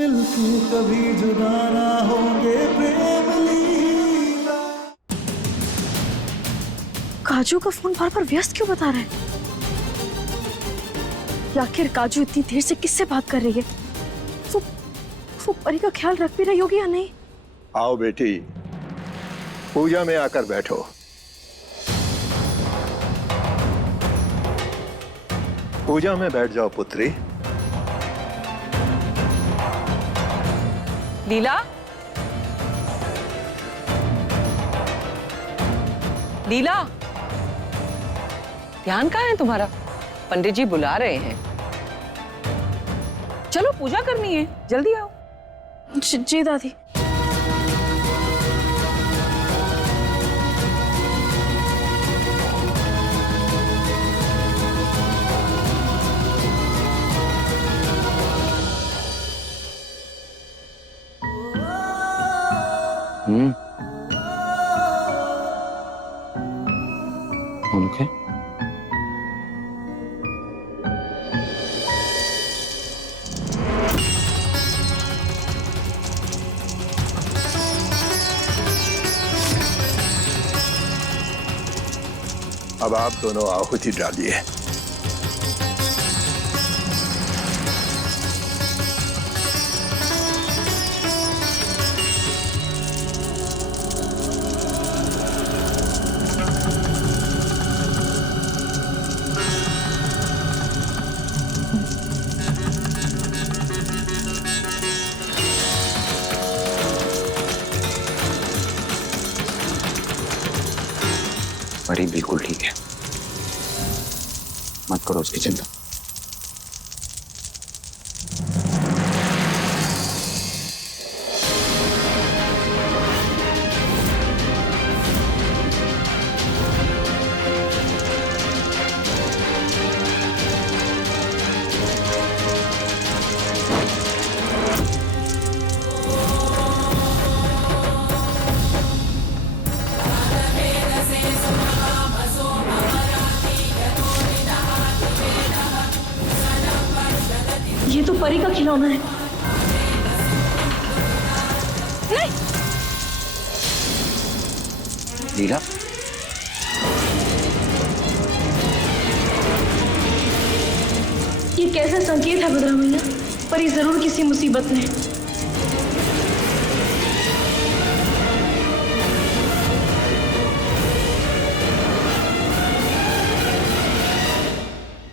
मिलके कभी जुदा ना होंगे प्रेम लीला। काजू का फोन बार बार व्यस्त क्यों बता रहा है? या आखिर काजू इतनी देर से किससे बात कर रही है? वो परी का ख्याल रख भी रही होगी या नहीं? आओ बेटी, पूजा में आकर बैठो। पूजा में बैठ जाओ पुत्री। लीला, लीला, ध्यान कहाँ है तुम्हारा? पंडित जी बुला रहे हैं। चलो पूजा करनी है, जल्दी आओ। जी दादी। ओके। अब आप दोनों आहुति डालिए। परी बिल्कुल ठीक है, मत करो उसकी चिंता। ये तो परी का खिलौना है। नहीं, लीला, ये कैसा संकेत है बद्रा मैया? परी जरूर किसी मुसीबत में।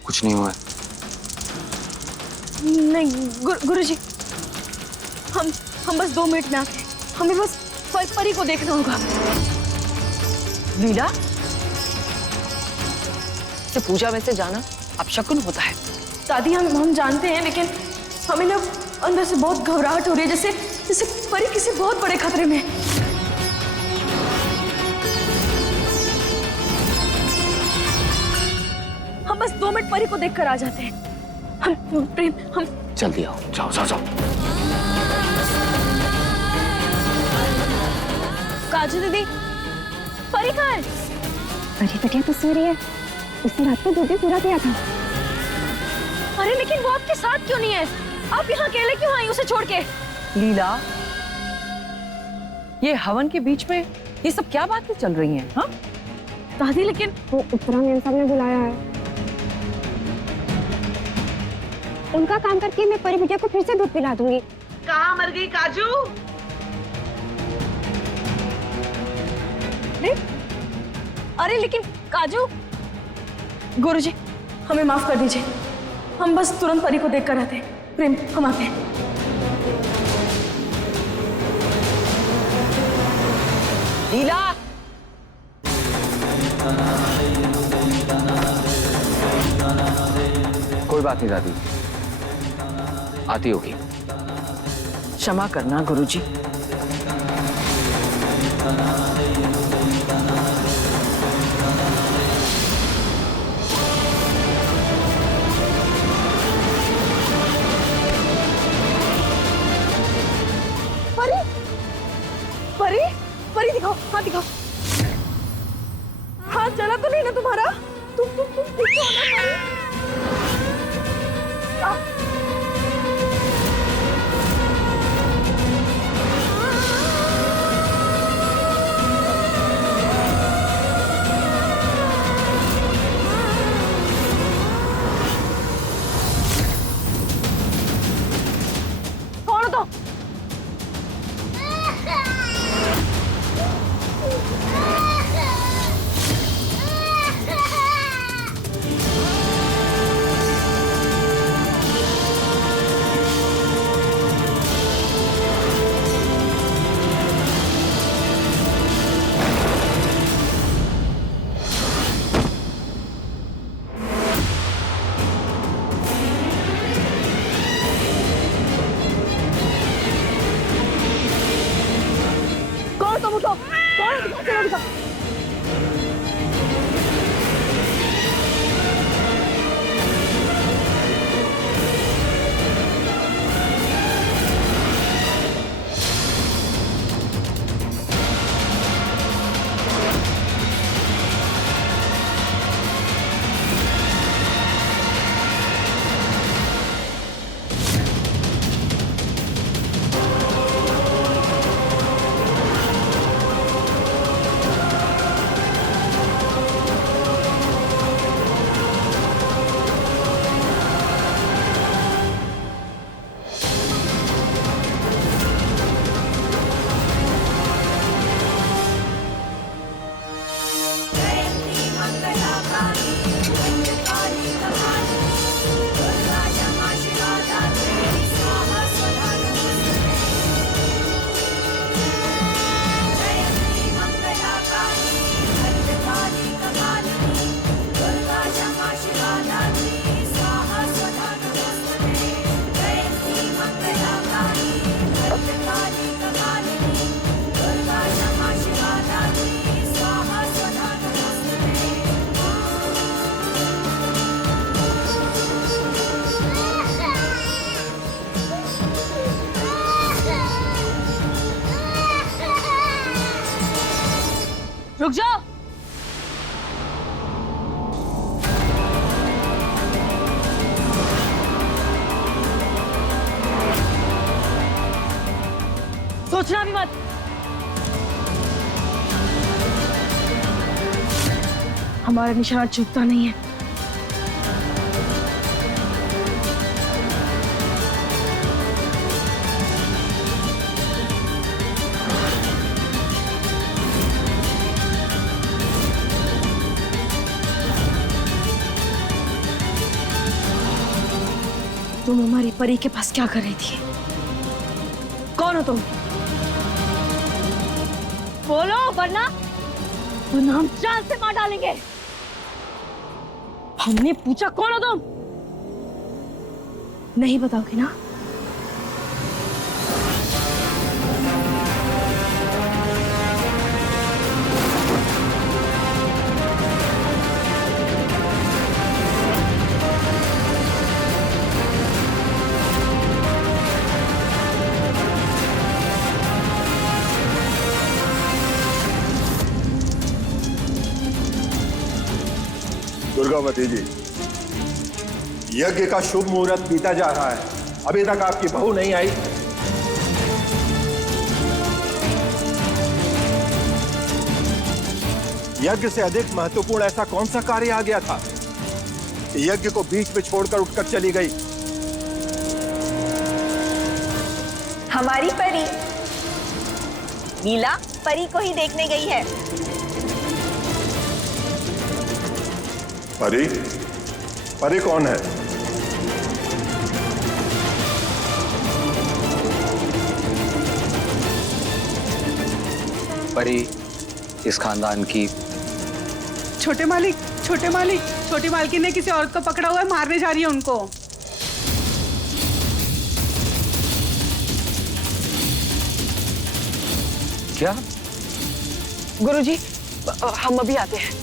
कुछ नहीं हुआ। नहीं गुरुजी, हम बस 2 मिनट में आते हैं। हमें बस परी को देखना होगा। लीला, से पूजा में से जाना अपशकुन होता है। दादी हम जानते हैं, लेकिन हमें ना अंदर से बहुत घबराहट हो रही है, जैसे परी किसी बहुत बड़े खतरे में है। हम बस 2 मिनट परी को देखकर आ जाते हैं। हम जल्दी आओ, जाओ जाओ जाओ। काजू दीदी, परी कहाँ है? परी तो क्या सो रही है? उसने रात को दूध भी पूरा किया था। अरे लेकिन वो आपके साथ क्यों नहीं है? आप यहाँ अकेले क्यों आई उसे छोड़ के? लीला, ये हवन के बीच में ये सब क्या बातें चल रही हैं? हाँ दादी, लेकिन वो उत्तरा मैम साहब ने बुलाया है। उनका काम करके मैं परी बिटिया को फिर से दूध पिला दूंगी। कहाँ मर गई काजू? अरे लेकिन काजू। गुरुजी, हमें माफ कर दीजिए। हम बस तुरंत परी को देखकर आते हैं। प्रेम, हम आते हैं। लीला, कोई बात नहीं दादी, आती होगी। क्षमा करना गुरुजी। परी, परी, परी दिखाओ, हाथ दिखाओ। हाथ जला तो नहीं ना तुम्हारा? तुम ठीक हो ना परी? चलो रुका। रुक जाओ। सोचना भी मत। हमारा निशाना चूकता नहीं है। तुम हमारी परी के पास क्या कर रही थी? कौन हो तुम? बोलो वरना हम जान से मार डालेंगे। हमने पूछा कौन हो तुम? नहीं बताओगे ना? दुर्गावती जी, यज्ञ का शुभ मुहूर्त बीता जा रहा है, अभी तक आपकी बहू नहीं आई। यज्ञ से अधिक महत्वपूर्ण ऐसा कौन सा कार्य आ गया था कि यज्ञ को बीच में छोड़कर उठकर चली गई? हमारी परी नीला परी को ही देखने गई है। परी? परी कौन है? परी इस खानदान की। छोटे मालिक, छोटी मालकिन ने किसी औरत को पकड़ा हुआ है, मारने जा रही है उनको। क्या? गुरुजी, हम अभी आते हैं।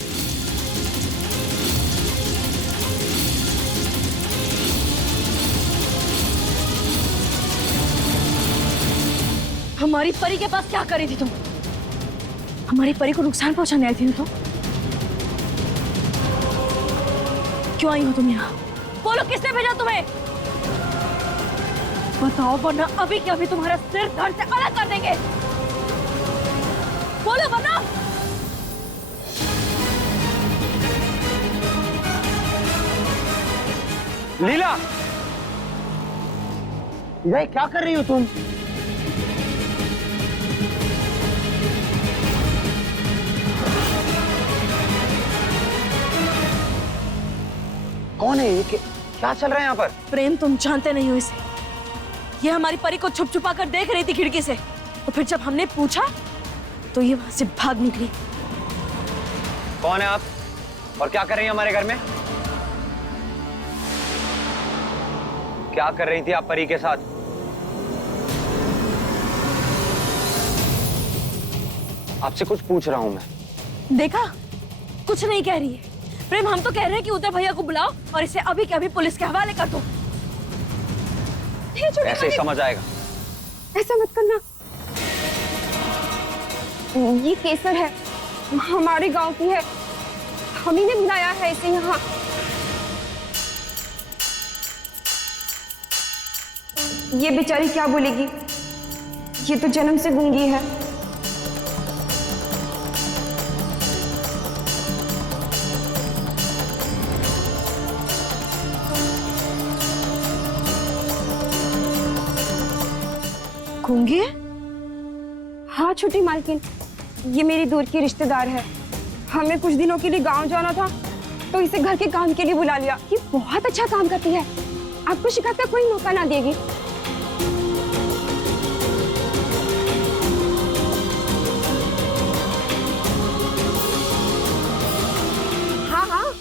हमारी परी के पास क्या कर रही थी तुम? हमारी परी को नुकसान पहुंचाने आई थी ना तुम? क्यों आई हो तुम यहाँ? बोलो किसने भेजा तुम्हें? बताओ वरना अभी के अभी तुम्हारा सिर धड़ से अलग कर देंगे। बोलो वरना। लीला, ये क्या कर रही हो तुम? कौन है ये? क्या चल रहा है यहाँ पर? प्रेम, तुम जानते नहीं हो इसे। ये हमारी परी को छुप छुपा कर देख रही थी खिड़की से, तो फिर जब हमने पूछा तो ये वहां से भाग निकली। कौन है आप और क्या कर रही हैं हमारे घर में? क्या कर रही थी आप परी के साथ? आपसे कुछ पूछ रहा हूं मैं। देखा, कुछ नहीं कह रही है। प्रेम, हम तो कह रहे हैं कि उदय भैया को बुलाओ और इसे अभी के अभी पुलिस के हवाले कर दो। ऐसे ही समझ आएगा। ऐसा मत करना। ये केसर है, हमारे गांव की है, हम ही ने बुलाया है इसे यहाँ। ये बेचारी क्या बोलेगी, ये तो जन्म से गूंगी है। गूंगी है? हाँ छोटी मालकिन, ये मेरी दूर की रिश्तेदार है। हमें कुछ दिनों के लिए गांव जाना था, तो इसे घर के काम के लिए बुला लिया। ये बहुत अच्छा काम करती है, आपको शिकायत का कोई मौका ना देगी। हाँ हाँ,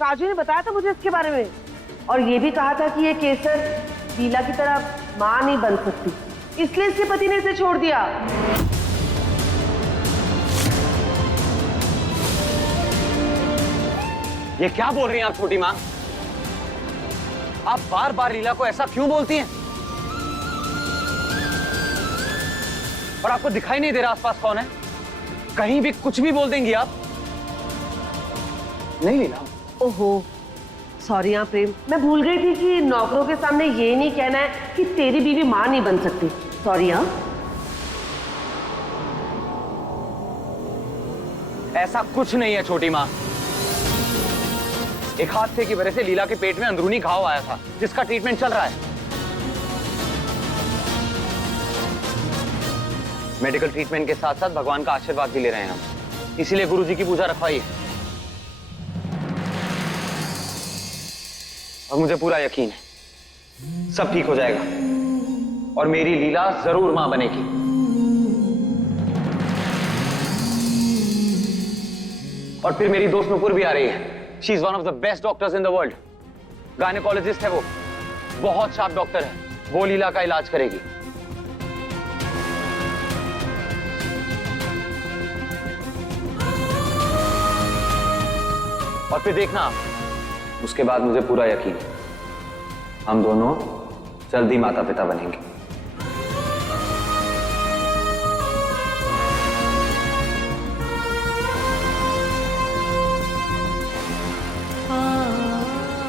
काजू ने बताया था मुझे इसके बारे में, और ये भी कहा था कि ये केसर लीला की तरह मां नहीं बन सकती, इसलिए इसके पति ने इसे छोड़ दिया। ये क्या बोल रही हैं आप छोटी माँ? आप बार बार लीला को ऐसा क्यों बोलती हैं? और आपको दिखाई नहीं दे रहा आसपास कौन है? कहीं भी कुछ भी बोल देंगी आप। नहीं लीला। ओहो, सॉरी हाँ प्रेम, मैं भूल गई थी कि नौकरों के सामने ये नहीं कहना है कि तेरी बीवी मां नहीं बन सकती। सॉरी हाँ। ऐसा कुछ नहीं है छोटी माँ। एक हादसे की वजह से लीला के पेट में अंदरूनी घाव आया था, जिसका ट्रीटमेंट चल रहा है। मेडिकल ट्रीटमेंट के साथ साथ भगवान का आशीर्वाद भी ले रहे हैं हम, इसीलिए गुरुजी की पूजा रखवाई है। और मुझे पूरा यकीन है सब ठीक हो जाएगा और मेरी लीला जरूर मां बनेगी। और फिर मेरी दोस्त नुपुर भी आ रही है। She is one of the best doctors in the world. Gynaecologist है वो, बहुत शार्प डॉक्टर है। वो लीला का इलाज करेगी। और फिर देखना आप, उसके बाद मुझे पूरा यकीन है हम दोनों जल्दी माता पिता बनेंगे।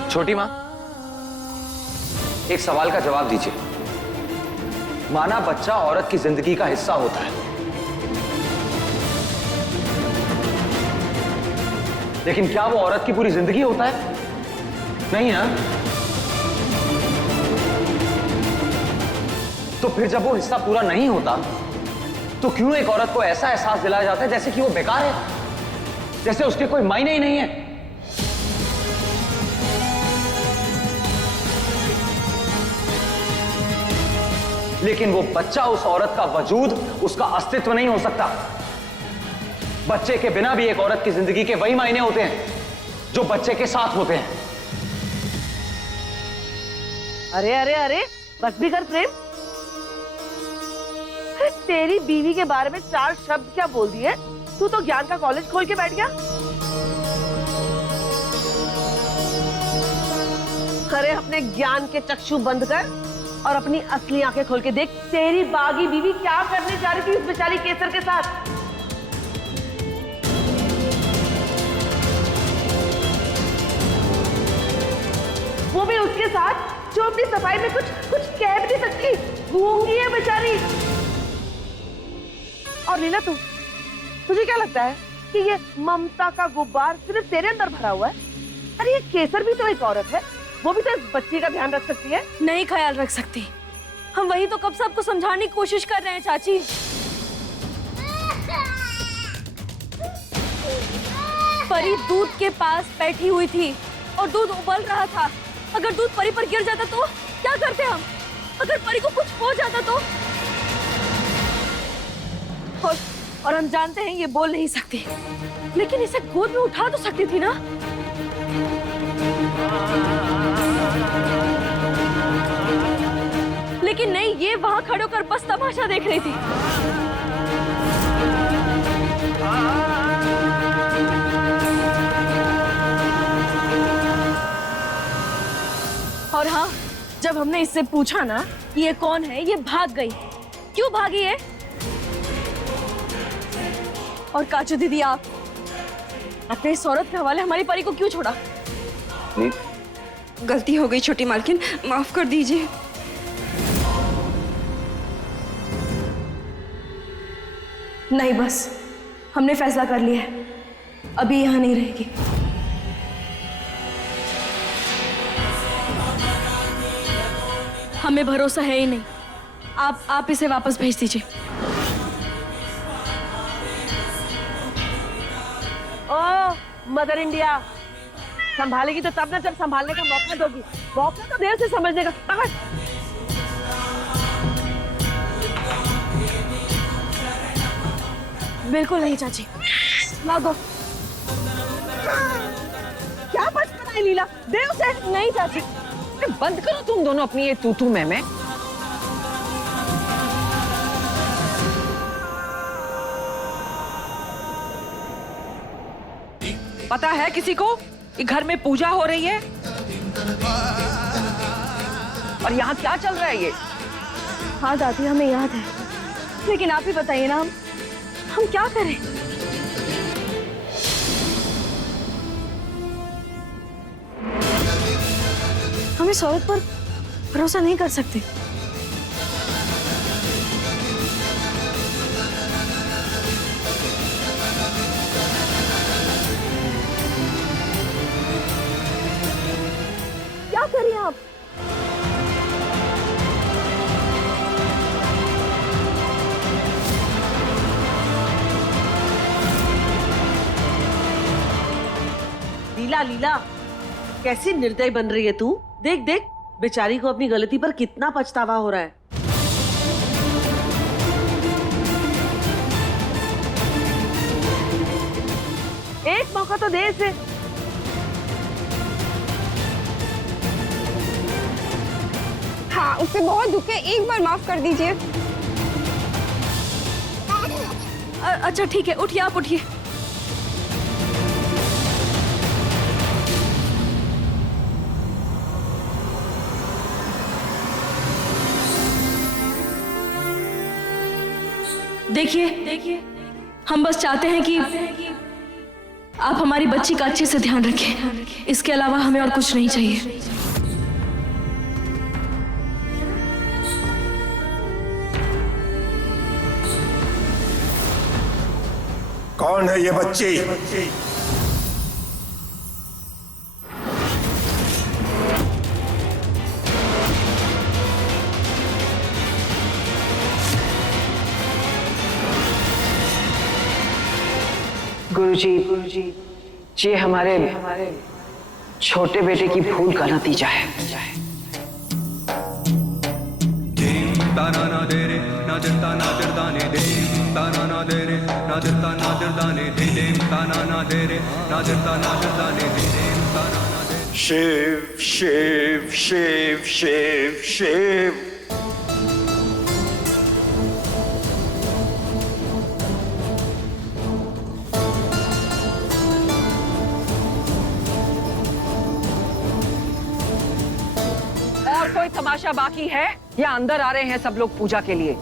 छोटी मां, एक सवाल का जवाब दीजिए। माना बच्चा औरत की जिंदगी का हिस्सा होता है, लेकिन क्या वो औरत की पूरी जिंदगी होता है? नहीं ना। तो फिर जब वो हिस्सा पूरा नहीं होता, तो क्यों एक औरत को ऐसा एहसास दिलाया जाता है जैसे कि वो बेकार है, जैसे उसके कोई मायने ही नहीं है? लेकिन वो बच्चा, उस औरत का वजूद, उसका अस्तित्व नहीं हो सकता। बच्चे के बिना भी एक औरत की जिंदगी के वही मायने होते हैं जो बच्चे के साथ होते हैं। अरे अरे अरे, बस भी कर प्रेम। अरे तेरी बीवी के बारे में 4 शब्द क्या बोल दिए? तू तो ज्ञान का कॉलेज खोल के बैठ गया। अरे अपने ज्ञान के चक्षु बंद कर और अपनी असली आंखें खोल के देख, तेरी बागी बीवी क्या करने जा रही थी इस बेचारी केसर के साथ। वो भी उसके साथ जो अपनी सफाई में कुछ कह भी नहीं सकती, गूंगी है बेचारी। और लीला, तुझे क्या लगता है कि ये ममता का गुब्बार सिर्फ तेरे अंदर भरा हुआ है? अरे ये केसर भी तो एक औरत है, वो भी तो इस बच्ची का ध्यान रख सकती है। नहीं ख्याल रख सकती। हम वही तो कब से आपको समझाने की कोशिश कर रहे हैं चाची। परी दूध के पास बैठी हुई थी और दूध उबल रहा था। अगर दूध परी पर गिर जाता तो क्या करते हम? अगर परी को कुछ हो जाता तो? और हम जानते हैं ये बोल नहीं सकती, लेकिन इसे गोद में उठा तो सकती थी ना। लेकिन नहीं, ये वहां खड़े होकर बस तमाशा देख रही थी। और हाँ, जब हमने इससे पूछा ना कि ये कौन है, ये भाग गई। क्यों भागी है? और काजू दीदी, आप अपने इस औरत के हवाले हमारी परी को क्यों छोड़ा? गलती हो गई छोटी मालकिन, माफ कर दीजिए। नहीं, बस हमने फैसला कर लिया है, अभी यहाँ नहीं रहेगी। हमें भरोसा है ही नहीं। आप इसे वापस भेज दीजिए। ओ मदर इंडिया, संभालेगी तो तब ना जब संभालने का मौका दोगी। मौका तो देर से समझने का। पकड़। बिल्कुल नहीं चाची, भागो। क्या बचपना है लीला, दे उसे। नहीं चाची। बंद करो तुम दोनों अपनी ये तू मैं। पता है किसी को कि घर में पूजा हो रही है? और यहाँ क्या चल रहा है ये? हाँ दादी, हमें याद है, लेकिन आप ही बताइए ना, हम क्या करें? हम इस औरत पर भरोसा नहीं कर सकते। क्या करिए आप? लीला लीला, कैसी निर्दयी बन रही है तू। देख देख, बेचारी को अपनी गलती पर कितना पछतावा हो रहा है। एक मौका तो दे इसे। हाँ, उससे बहुत दुख है, एक बार माफ कर दीजिए। अच्छा ठीक है, उठिए, आप उठिए। देखिए, हम बस चाहते हैं कि आप हमारी बच्ची का अच्छे से ध्यान रखें। इसके अलावा हमें और कुछ नहीं चाहिए। कौन है ये बच्ची? गुरुजी, ये हमारे छोटे बेटे की भूल का नतीजा है। शिव शिव शिव शिव शिव। और कोई तमाशा बाकी है या अंदर आ रहे हैं सब लोग पूजा के लिए?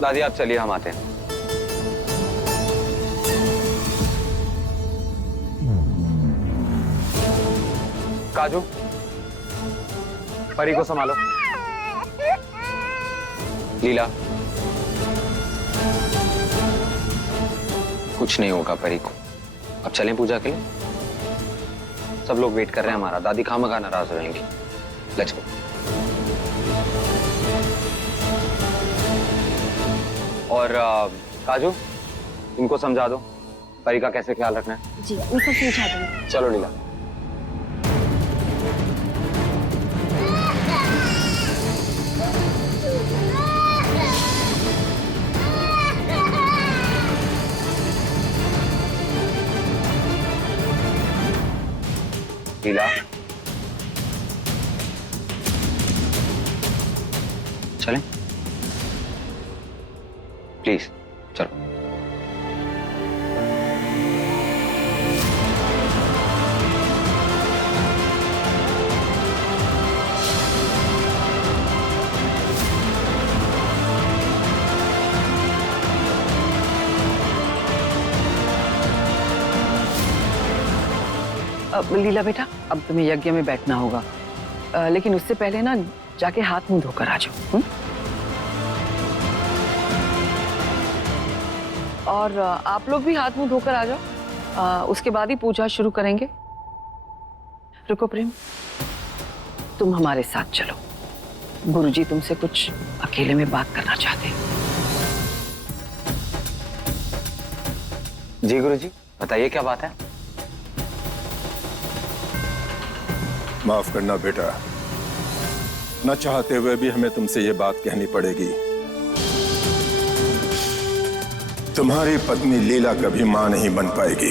दादी आप चलिए, हम आते हैं। काजू, परी को संभालो। लीला, कुछ नहीं होगा परी को। अब चलें पूजा के लिए। सब लोग वेट कर रहे हैं हमारा। दादी खामखा नाराज रहेंगी। Let's go. और काजू, इनको समझा दो परी का कैसे ख्याल रखना है। जी, मैं सब समझा दूंगी। चलो लीला। लीला, चलें? प्लीज चलो। अब लीला बेटा, अब तुम्हें यज्ञ में बैठना होगा, लेकिन उससे पहले ना जाके हाथ मुंह धोकर आ जाओ। और आप लोग भी हाथ मुंह धोकर आ जाओ, उसके बाद ही पूजा शुरू करेंगे। रुको प्रेम, तुम हमारे साथ चलो, गुरुजी तुमसे कुछ अकेले में बात करना चाहते हैं। जी गुरुजी, बताइए क्या बात है। माफ करना बेटा, न चाहते हुए भी हमें तुमसे ये बात कहनी पड़ेगी। तुम्हारी पत्नी लीला कभी मां नहीं बन पाएगी।